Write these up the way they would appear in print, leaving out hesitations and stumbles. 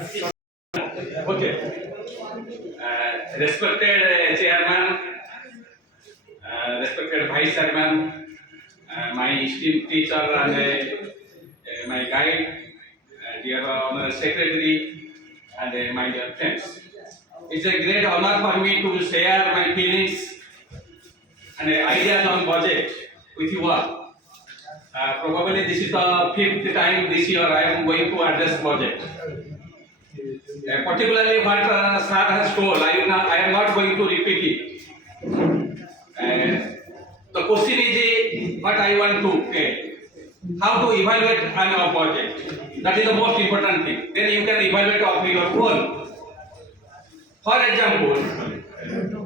Okay. Respected chairman, respected vice chairman, my esteemed teacher and my guide, dear honorary secretary, and my dear friends. It's a great honor for me to share my feelings and ideas on budget with you all. Probably this is the fifth time this year I am going to address budget. Particularly what Sir has told, I am not going to repeat it. The question is what I want to say. How to evaluate an budget. That is the most important thing. Then you can evaluate of your own. For example,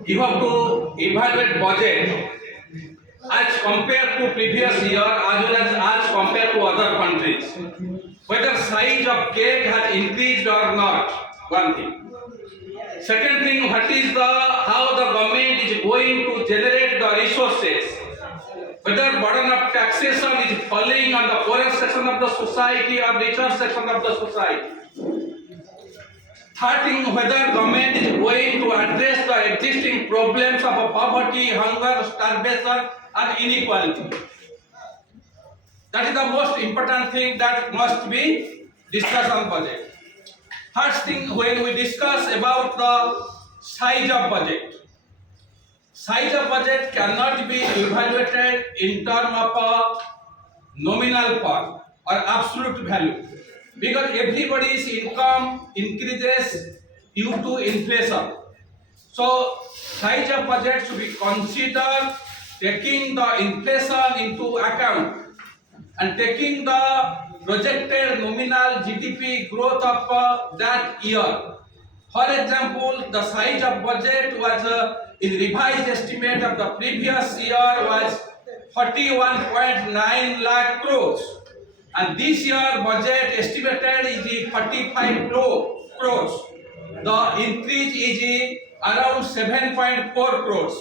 you have to evaluate budget as compared to previous year as well as compared to other countries. Whether size of cake has increased or not, one thing. Second thing, what is how the government is going to generate the resources. Whether burden of taxation is falling on the poorer section of the society or richer section of the society. Third thing, whether government is going to address the existing problems of poverty, hunger, starvation and inequality. That is the most important thing that must be discussed on budget. First thing, when we discuss about the size of budget cannot be evaluated in terms of a nominal form or absolute value because everybody's income increases due to inflation. So, size of budget should be considered taking the inflation into account and taking the projected nominal GDP growth of that year. For example, the size of budget was in revised estimate of the previous year was 41.9 lakh crores, and this year budget estimated is 45 crores. The increase is around 7.4 crores,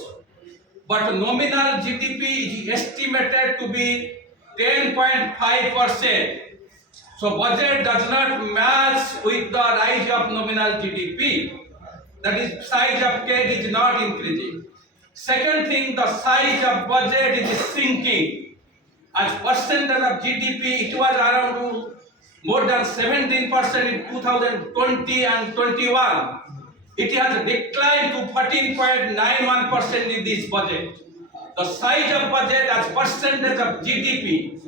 but nominal GDP is estimated to be 10.5%. So budget does not match with the rise of nominal GDP. That is, size of cake is not increasing. Second thing, the size of budget is sinking. As percentage of GDP, it was around more than 17% in 2020 and 21. It has declined to 14.91% in this budget. The size of budget as percentage of GDP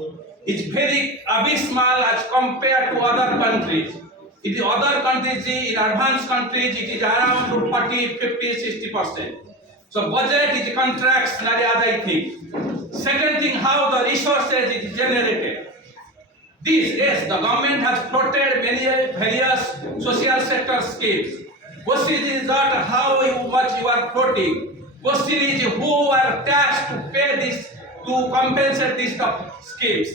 is very abysmal as compared to other countries. In other countries, in advanced countries, it is around 40, 50, 60%. So budget is contractionary as I think. Second thing, how the resources is generated. Yes, the government has floated many various social sector schemes. Question is not how much you are floating. Question is who are taxed to pay this, to compensate these schemes.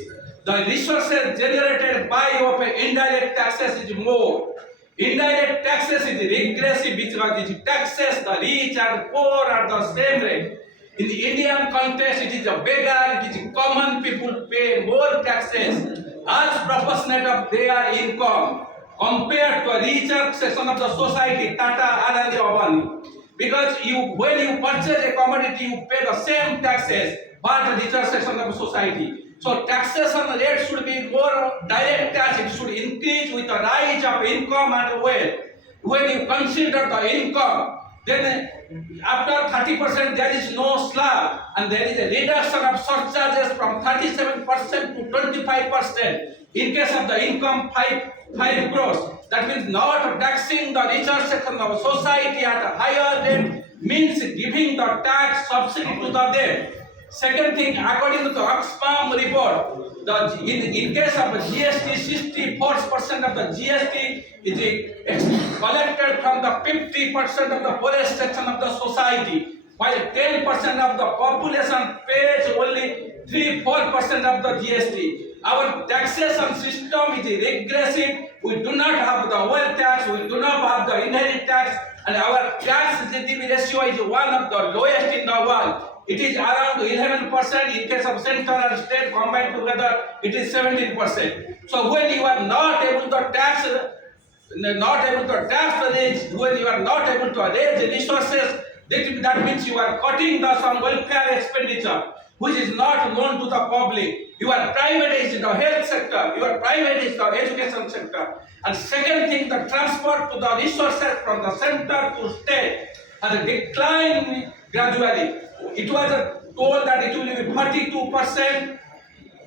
The resources generated by indirect taxes is more. Indirect taxes is regressive because it taxes the rich and poor at the same rate. In the Indian context, it is a beggar, it is common people pay more taxes as proportionate of their income compared to a richer section of the society, Tata, Adani, Adani. Because when you purchase a commodity, you pay the same taxes, but the richer section of the society. So taxation rate should be more direct tax. It should increase with the rise of income and wealth. When you consider the income, then after 30% there is no slab, and there is a reduction of surcharges from 37% to 25%. In case of the income 5 crores, that means not taxing the richer section of society at a higher rate means giving the tax subsidy to the debt. Second thing, according to the Oxfam report, in case of GST, 64% of the GST is collected from the 50% of the poorest section of the society, while 10% of the population pays only 3-4% of the GST. Our taxation system is regressive. We do not have the wealth tax, we do not have the inherit tax, and our tax GDP ratio is one of the lowest in the world. It is around 11%. In case of central and state combined together, it is 17%. So when you are not able to tax not able to tap the rich, when you are not able to raise the resources, that means you are cutting the some welfare expenditure, which is not known to the public. You are privatizing the health sector, you are privatizing the education sector. And second thing, the transport to the resources from the center to state has declined gradually. It was told that it will be 42%.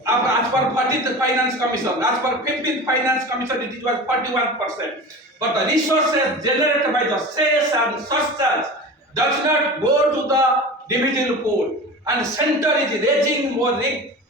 As per 14th Finance Commission, as per 15th Finance Commission, it was 41%. But the resources generated by the sales and surcharge does not go to the divisional pool. And center is raising more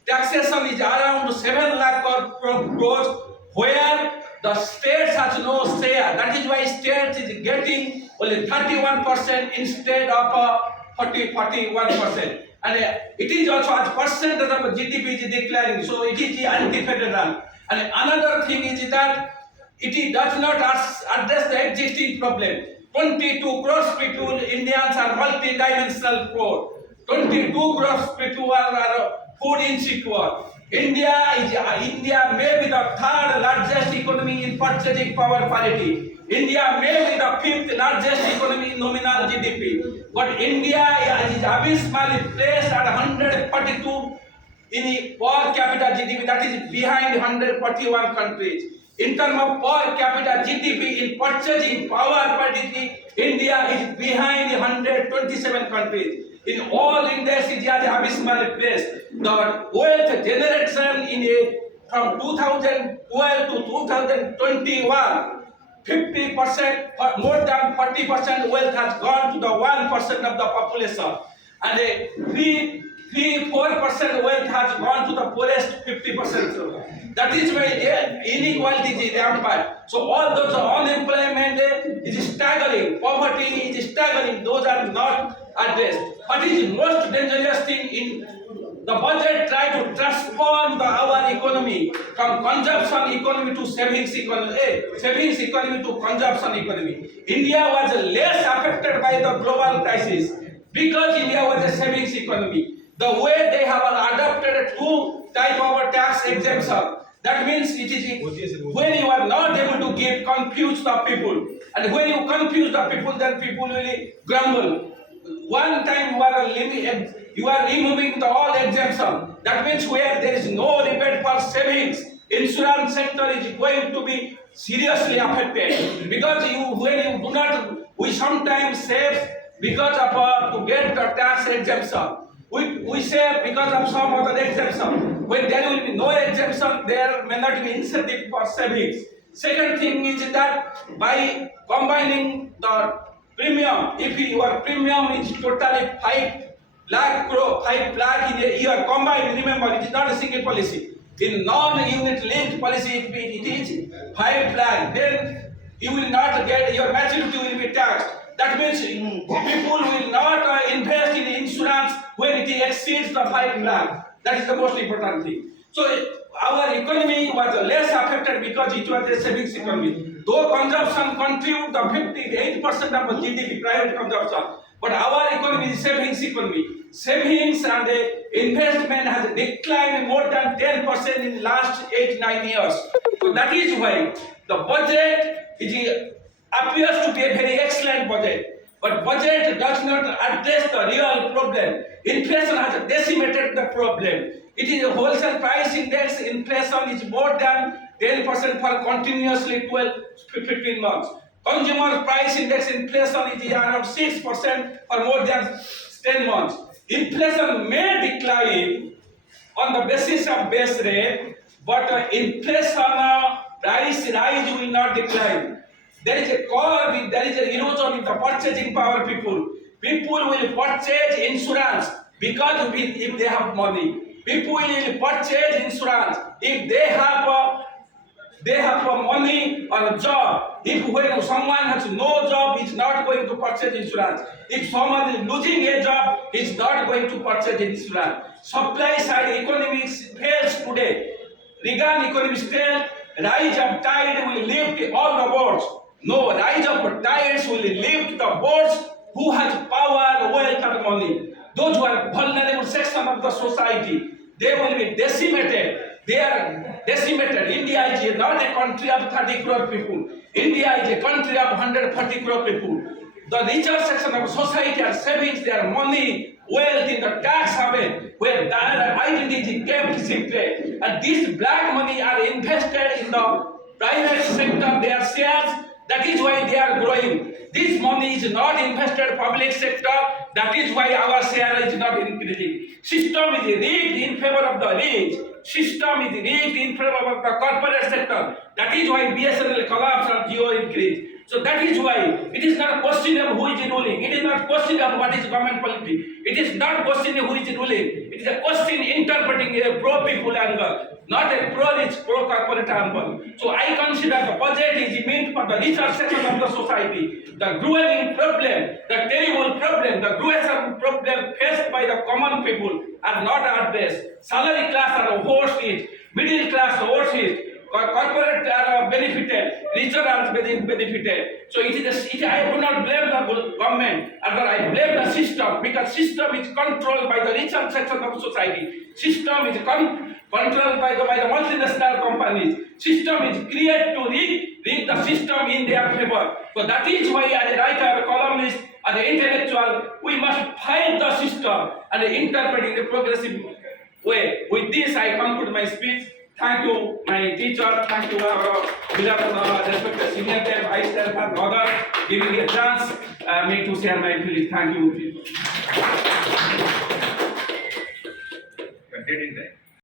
taxation is around 7 lakh crores, where the states has no share. That is why states is getting only 31% instead of 41%. And it is also as percentage of GDP is declining, so it is anti-federal. And another thing is that it does not address the existing problem. 22 crores people, Indians are multi-dimensional poor. 22 crores people are food insecure. India may be the third largest economy in purchasing power parity. India may be the fifth largest economy in nominal GDP. But India is abysmally placed at 142 in per capita GDP, that is behind 141 countries. In terms of per capita GDP in purchasing power parity, India is behind 127 countries. In all India's it is abysmally placed. The wealth generation from 2012 to 2021, 50%, more than 40% wealth has gone to the 1% of the population, and 3-4% wealth has gone to the poorest 50%. That is why inequality is rampant. So all those unemployment is staggering, poverty is staggering. Those are not addressed. What is the most dangerous thing in the budget? Try to transform our economy from consumption economy to savings economy, savings economy to consumption economy. India was less affected by the global crisis because India was a savings economy. The way they have adopted two type of tax exemption, that means it is when you are not able to give, confuse the people, and when you confuse the people, then people will grumble. One time you are removing the all exemption. That means where there is no rebate for savings, insurance sector is going to be seriously affected, because when you do not, we sometimes save because of to get the tax exemption. We save because of some other exemption. When there will be no exemption, there may not be incentive for savings. Second thing is that by combining the premium, if your premium is totally 5 lakh in a year combined, remember it is not a single policy. In non-unit linked policy, it is 5 lakh, then you will not get, your maturity will be taxed. That means people will not invest in insurance when it exceeds the 5 lakh. That is the most important thing. So our economy was less affected because it was a savings economy. Though consumption contributes the 58% of the GDP, private consumption, but our economy is savings economy. Savings and investment has declined more than 10% in the last 8-9 years. So that is why the budget appears to be a very excellent budget. But budget does not address the real problem. Inflation has decimated the problem. It is a wholesale price index. Inflation is more than 10% for continuously 12-15 months. Consumer price index inflation is around 6% for more than 10 months. Inflation may decline on the basis of base rate, but inflation price rise will not decline. There is a curve, there is an erosion in the purchasing power people. People will purchase insurance because if they have money. People will purchase insurance if they have money or a job. If when someone has no job, he is not going to purchase insurance. If someone is losing a job, he is not going to purchase insurance. Supply side economics fails today. Reagan economics failed. Rise of tide will lift all the boats. No, rise of tides will lift the boats who has power, wealth and money. Those who are vulnerable section of the society, they will be decimated. They are decimated. India is not a country of 30 crore people. India is a country of 140 crore people. The richer section of society are saving their money, wealth in the tax haven, where their identity is kept secret. And this black money are invested in the private sector, their shares. That is why they are growing. This money is not invested public sector. That is why our share is not increasing. System is rigged in favor of the rich. System is rigged in favor of the corporate sector. That is why BSNL collapse and Jio increase. So that is why it is not a question of who is ruling. It is not a question of what is government policy. It is not a question of who is ruling. It is a question interpreting a pro-people angle, not a pro-rich, pro-corporate angle. So I consider the budget is meant for the richer section of the society. The growing problem, the terrible problem, the gruesome problem faced by the common people are not addressed. Salary class are overseas, middle class overseas, corporate are benefited, richer are benefited. So I do not blame the government, but I blame the system, because system is controlled by the richer section of society. System is controlled by the multinational companies. System is created to rig the system in their favor. So that is why, as a writer, columnist, as an intellectual, we must fight the system and interpret in a progressive way. With this, I conclude my speech. Thank you, my teacher. Thank you, our beloved, respected senior and vice chair and others, giving me a chance me to share my feelings. Thank you. Content in time.